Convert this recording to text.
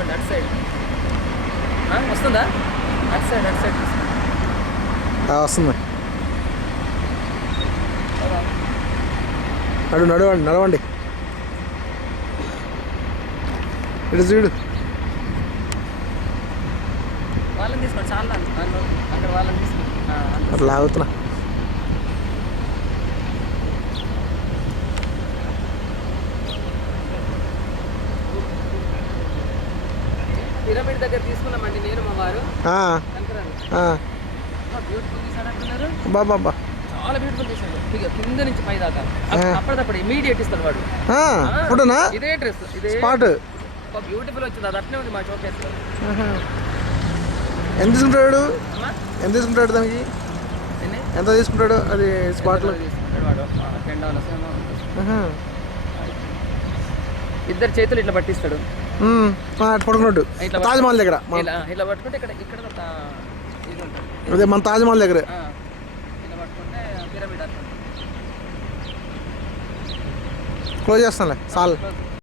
తీసుకోండి అటు సైడ్ వస్తుందా అటు సైడ్ తీసుకోండి వస్తుంది. నడవండి ఇటు చూడు. వాళ్ళని తీసుకోండి చాలా అక్కడ వాళ్ళని తీసుకోండి అట్లా లాగుతున్నా. పిరమిడ్ దగ్గర తీసుకున్నామండి నేను మా వారు బ్యూటిఫుల్ తీసాడు అంటున్నారు. బాబా చాలా బ్యూటిఫుల్ తీసాడు కింద నుంచి పై దాకా. అప్పటిదప్పుడు ఇమీడియట్ ఇస్తాడు వాడు. ఫోటోనా? ఇదే డ్రెస్ ఇదే స్పాట్ బ్యూటిఫుల్ వచ్చింది. అది అట్లే ఉంది మా షోకేస్ లో. ఎంత తీసుకుంటాడు దానికి? ఎంత తీసుకుంటాడు అది స్పాట్ లో? వాడు $10 ఇద్దరు చేతులు ఇట్లా పట్టిస్తాడు. పడుకున్నట్టు తాజ్మహల్ దగ్గర ఇలా పట్టుకుంటే ఇక్కడ ఇది ఉంటుంది. అదే మన తాజ్మహల్ దగ్గర ఇలా పట్టుకుంటే పిరమిడ్ క్లోజ్ చేస్తానులే చాలు.